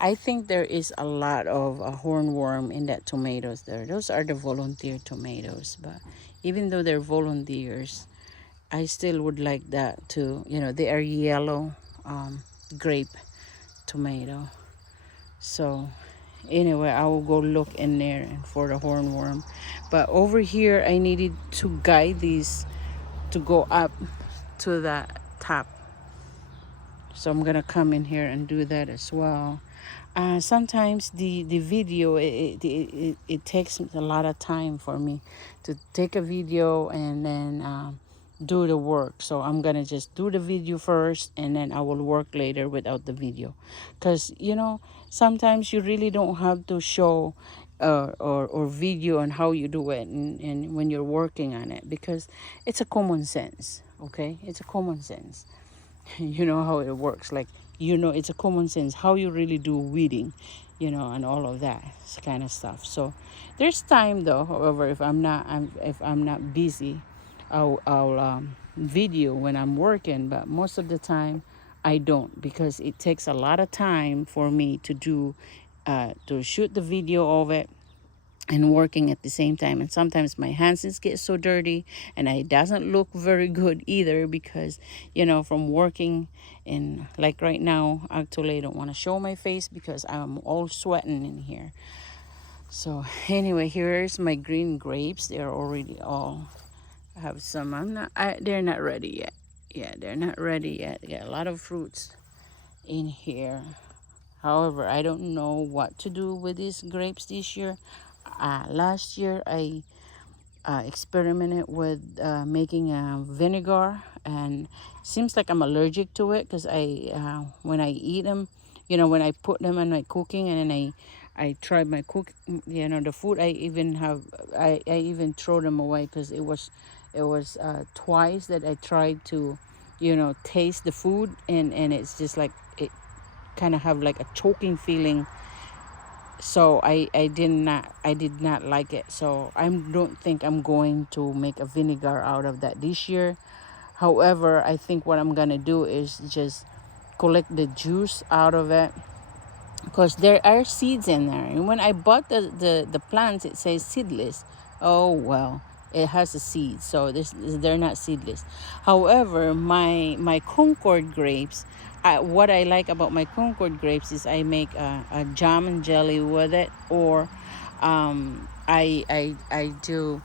I think there is a lot of hornworm in that tomatoes there. Those are the volunteer tomatoes, but even though they're volunteers, I still would like that to, they are yellow grape tomato. So anyway, I will go look in there for the hornworm. But over here, I needed to guide these to go up to the top. So I'm gonna come in here and do that as well. Sometimes the video it takes a lot of time for me to take a video and then do the work. So I'm gonna just do the video first and then I will work later without the video, because sometimes you really don't have to show or video on how you do it and when you're working on it, because it's a common sense. Okay, it's a common sense. You know how it works, like it's a common sense how you really do weeding, and all of that kind of stuff. So there's time though. However, if I'm not busy, I'll video when I'm working, but most of the time I don't, because it takes a lot of time for me to do to shoot the video of it and working at the same time. And sometimes my hands get so dirty and it doesn't look very good either, because from working. And like right now, actually I don't want to show my face because I'm all sweating in here. So anyway, here's my green grapes. They're already all have some. They're not ready yet. Yeah, they're not ready yet. They got a lot of fruits in here. However, I don't know what to do with these grapes this year. Last year, I experimented with making a vinegar, and seems like I'm allergic to it, because when I eat them, when I put them in my cooking, and then I tried my the food. I even throw them away, because it was twice that I tried to taste the food, and it's just like it kind of have like a choking feeling. So I did not like it. So I don't think I'm going to make a vinegar out of that this year. However, I think what I'm gonna do is just collect the juice out of it, because there are seeds in there. And when I bought the plants, it says seedless. Oh well, it has a seed, so they're not seedless. However, my Concord grapes, what I like about my Concord grapes is I make a jam and jelly with it, or I do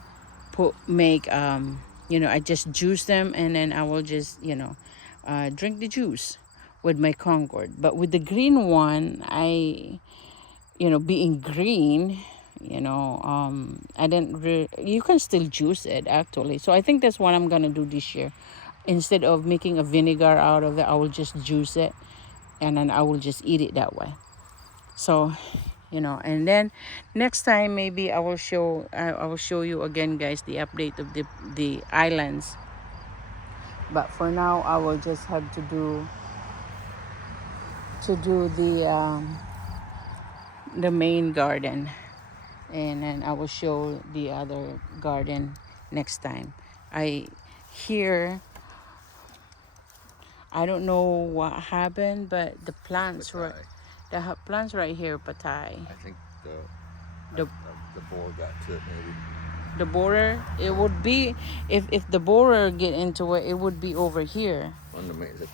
make I just juice them, and then I will just drink the juice with my Concord. But with the green one, being green, I didn't you can still juice it actually. So I think that's what I'm gonna do this year. Instead of making a vinegar out of it, I will just juice it, and then I will just eat it that way. So and then next time maybe I will show you again, guys, the update of the islands. But for now, I will just have to do the main garden, and then I will show the other garden next time. I don't know what happened, but the plants plants right here, Patai. I think the boar got to it, maybe. The borer, it would be if the borer get into it, it would be over here.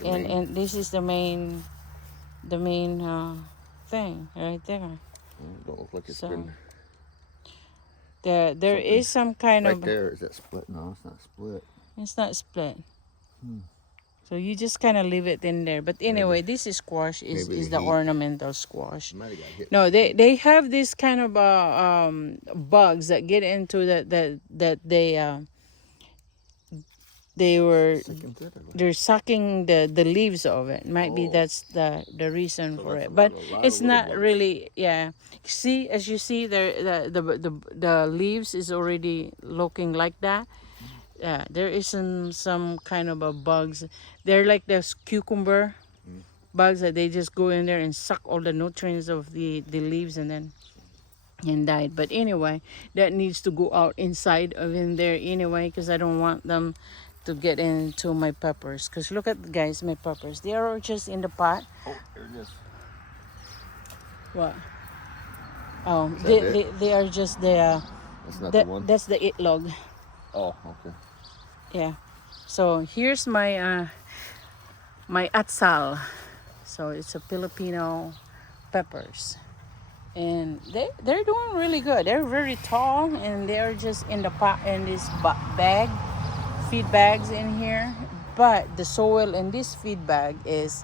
And this is the main thing right there. Don't look like it's been. There is some kind right of. Right there, is that split? No, it's not split. It's not split. So you just kind of leave it in there. But anyway, this is squash is the ornamental squash. No, they have this kind of bugs that get into that they're sucking the leaves of it. Might be that's the reason for it. But it's not really. Yeah. See, as you see there, the leaves is already looking like that. Yeah, there is some kind of a bugs. They're like those cucumber bugs that they just go in there and suck all the nutrients of the leaves and died. But anyway, that needs to go out inside of in there anyway, because I don't want them to get into my peppers. Because look at, guys, my peppers. They are just in the pot. Oh, there it is. What? Oh, they are just the. That's not the one. That's the itlog. Oh, okay. Yeah. So here's my my atsal. So it's a Filipino peppers, and they're doing really good. They're very tall, and they're just in the pot in this bag, feed bags in here. But the soil in this feed bag is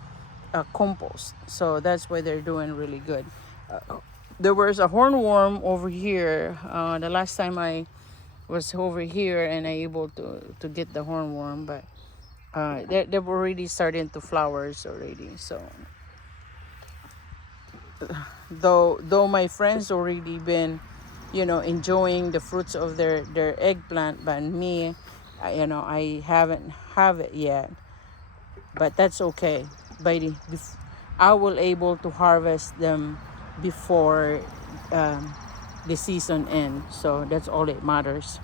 compost, so that's why they're doing really good. There was a hornworm over here. The last time I was over here, and I able to get the hornworm, but they're already starting to flowers already. So though my friends already been, enjoying the fruits of their eggplant, but me, I haven't have it yet. But that's okay. I will able to harvest them before um, the season end. So that's all that matters.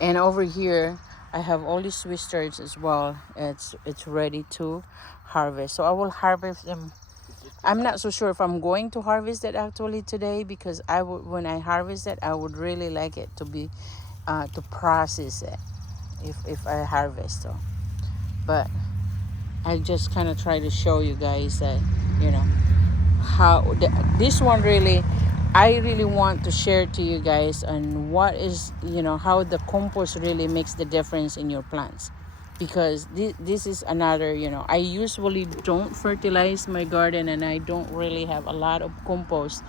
And over here, I have all these Swiss chards as well. It's ready to harvest. So I will harvest them. I'm not so sure if I'm going to harvest it actually today, because when I harvest it, I would really like it to be to process it if I harvest. So, but I just kind of try to show you guys that, you know how this one really, I really want to share to you guys on what is, how the compost really makes the difference in your plants. Because this is another, I usually don't fertilize my garden, and I don't really have a lot of compost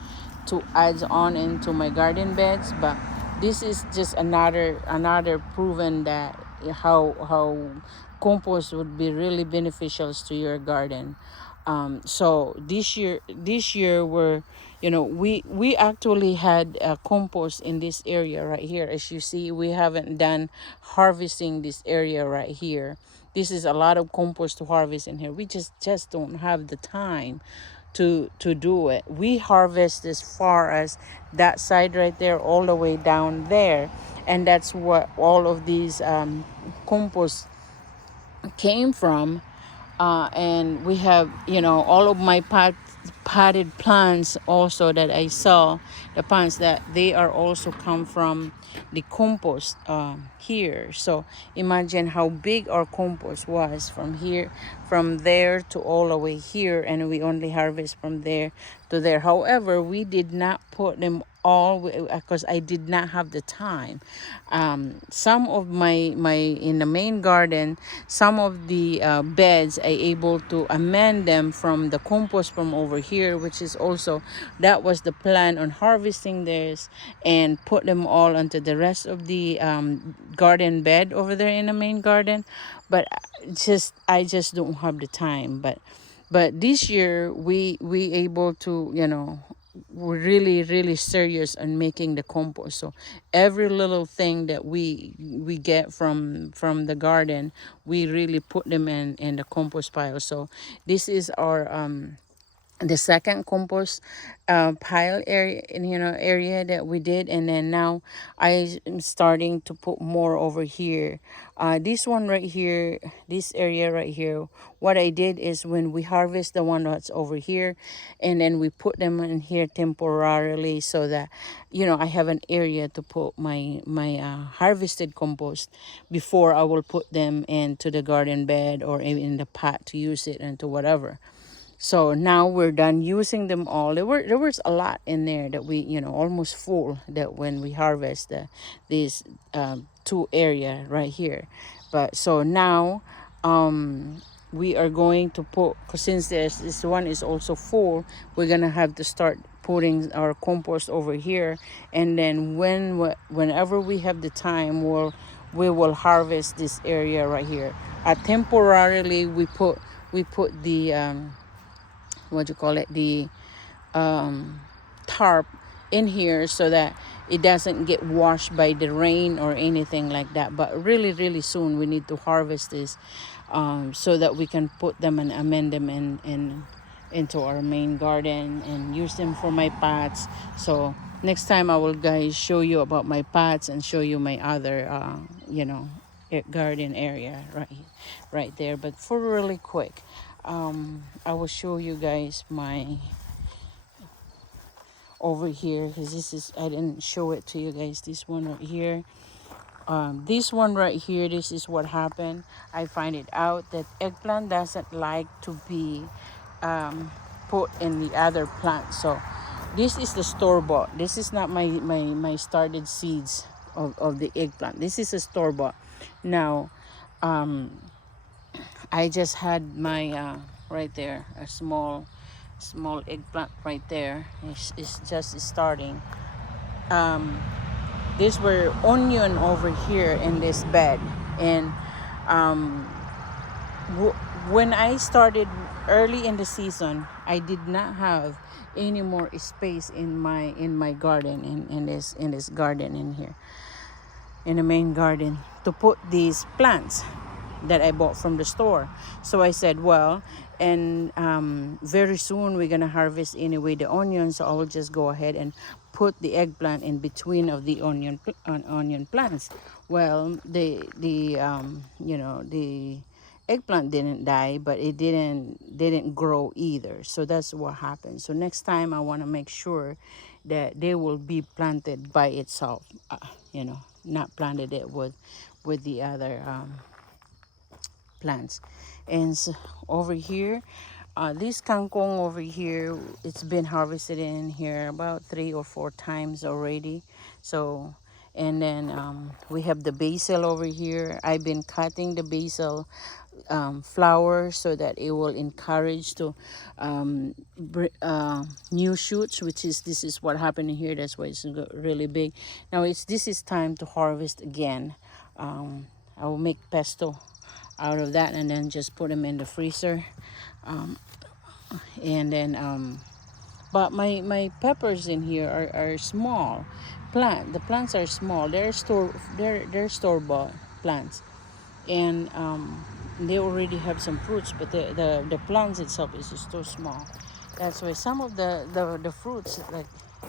to add on into my garden beds. But this is just another proven that how compost would be really beneficial to your garden. So this year we're, we actually had a compost in this area right here. As you see, we haven't done harvesting this area right here. This is a lot of compost to harvest in here. We just don't have the time to do it. We harvest as far as that side right there, all the way down there, and that's what all of these compost came from. And we have, all of my potted plants also that I saw, the plants that they are also come from the compost here. So imagine how big our compost was from there to all the way here, and we only harvest from there to there. However, we did not put them all because I did not have the time. Some of my in the main garden, some of the beds I able to amend them from the compost from over here, which is also, that was the plan on harvesting this and put them all onto the rest of the garden bed over there in the main garden. But I just don't have the time. But this year we able to, we're really really serious on making the compost. So every little thing that we get from the garden, we really put them in the compost pile. So this is our the second compost pile area, area that we did. And then now I am starting to put more over here. This one right here, this area right here, what I did is, when we harvest the one that's over here, and then we put them in here temporarily, so that, I have an area to put my harvested compost before I will put them into the garden bed or in the pot to use it into whatever. So now we're done using them all. There was a lot in there that we, almost full, that when we harvest these two area right here. But so now we are going to put, 'cause since this one is also full, we're gonna have to start putting our compost over here. And then whenever we have the time, we will harvest this area right here. Temporarily we put the what do you call it, the tarp in here, so that it doesn't get washed by the rain or anything like that. But really really soon we need to harvest this, so that we can put them and amend them into our main garden and use them for my pots. So next time I will guys show you about my pots and show you my other garden area right there. But for really quick, I will show you guys my over here, because this is, I didn't show it to you guys, this one right here. This one right here, this is what happened. I find it out that eggplant doesn't like to be put in the other plant. So this is the store-bought. This is not my started seeds of the eggplant. This is a store-bought. Now I just had my right there, a small eggplant right there. It's just starting. These were onion over here in this bed, and um, when I started early in the season, I did not have any more space in my garden, in this garden in here, in the main garden, to put these plants that I bought from the store. So I said, well, and very soon we're gonna harvest anyway the onions, so I will just go ahead and put the eggplant in between of the onion plants. Well, the eggplant didn't die, but it didn't grow either. So that's what happened. So next time I want to make sure that they will be planted by itself, not planted it with the other plants. And so over here, this kangkong over here, it's been harvested in here about 3 or 4 times already. So, and then we have the basil over here. I've been cutting the basil flower so that it will encourage to new shoots, which is, this is what happened here. That's why it's really big. Now this is time to harvest again. I will make pesto out of that and then just put them in the freezer. And then but my peppers in here are small the plants are small. They're store bought plants, and they already have some fruits, but the plants itself is just too small. That's why some of the fruits like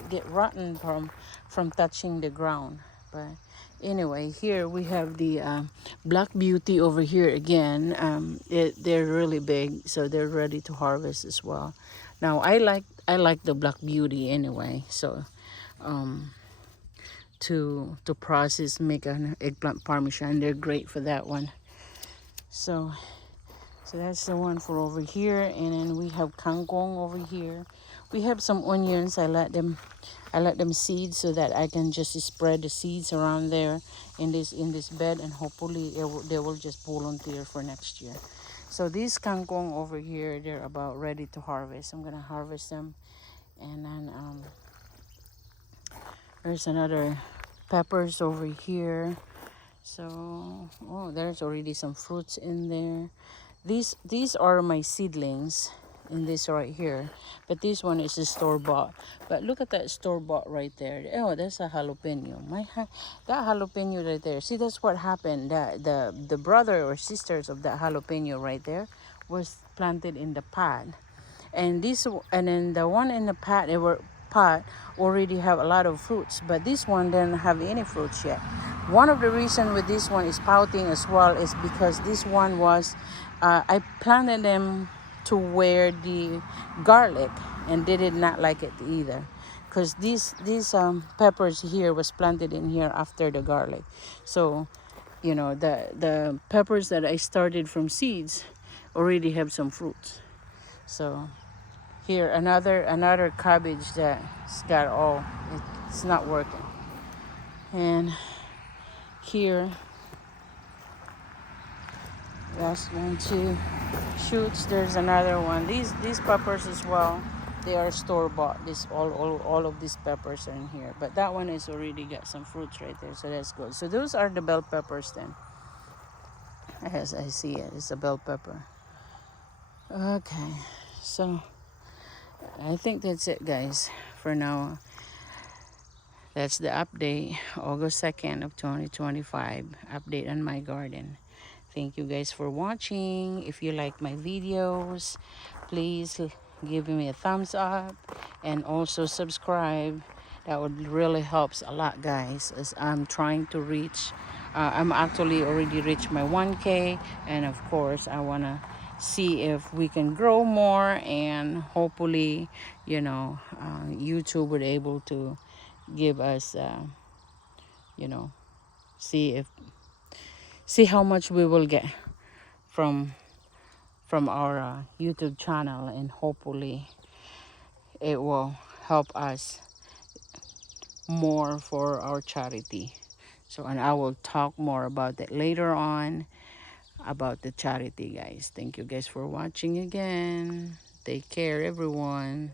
get rotten from touching the ground. But anyway, here we have the black beauty over here again. They're really big, so they're ready to harvest as well. Now I like the black beauty anyway, so to process, make an eggplant parmesan, they're great for that one. So that's the one for over here, and then we have kangkong over here. We have some onions. I let them seed so that I can just spread the seeds around there in this bed, and hopefully they will just volunteer for next year. So these kangkong over here, they're about ready to harvest. I'm gonna harvest them, and then there's another peppers over here. So there's already some fruits in there. These are my seedlings in this right here, but this one is a store bought. But look at that store bought right there. Oh, that's a jalapeno. That jalapeno right there. See, that's what happened. The brother or sisters of that jalapeno right there was planted in the pot, and then the one in the pot already have a lot of fruits, but this one didn't have any fruits yet. One of the reason with this one is sprouting as well is because this one was I planted them to where the garlic, and they did not like it either, because these peppers here was planted in here after the garlic. So the peppers that I started from seeds already have some fruits. So here another cabbage that's got it's not working. And here, last one, two shoots. There's another one. These peppers as well, they are store bought. This all of these peppers are in here, but that one is already got some fruits right there, so that's good. So those are the bell peppers then. As I see it, it's a bell pepper. Okay, so I think that's it, guys, for now. That's the update, August 2nd of 2025, update on my garden. Thank you guys for watching. If you like my videos, please give me a thumbs up and also subscribe. That would really helps a lot, guys, as I'm trying to reach, I'm actually already reached my 1K, and of course I want to see if we can grow more, and hopefully YouTube would able to give us you know See if see how much we will get from our YouTube channel, and hopefully it will help us more for our charity. So, and I will talk more about that later on about the charity, guys. Thank you guys for watching again. Take care, everyone.